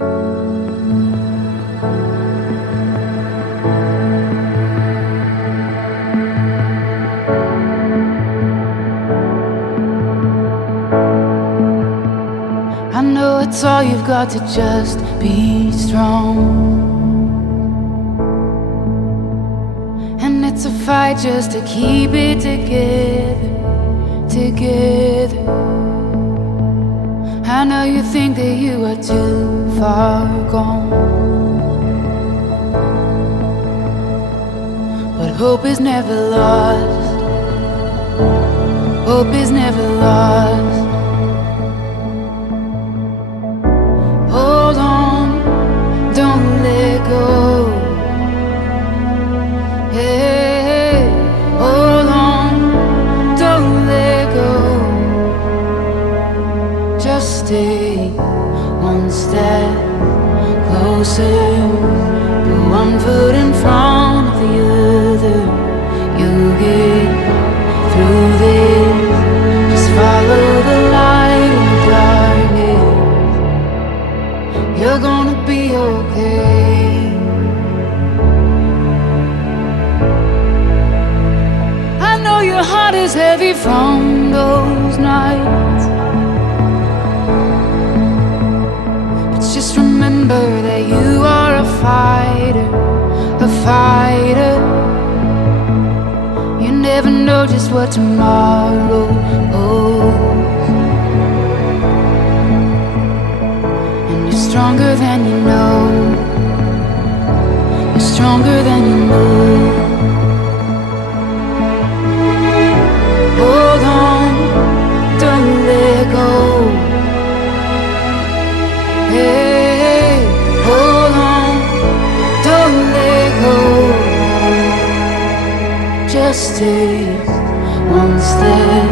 I know it's all you've got to just be strong. And it's a fight just to keep it together, together. I know you think that you are too far gone, but hope is never lost. Hope is never lost. Hold on, don't let go. Hey, hold on, don't let go. Just stay one step closer, put one foot in front of the other. You'll get through this. Just follow the light in the darkness. You're gonna be okay. I know your heart is heavy from those nights, but just remember that you are a fighter, a fighter. You never know just what tomorrow holds, and you're stronger than you know. You're stronger than you know. Hold on, don't let go. Hey, hold on, don't let go. Just take one step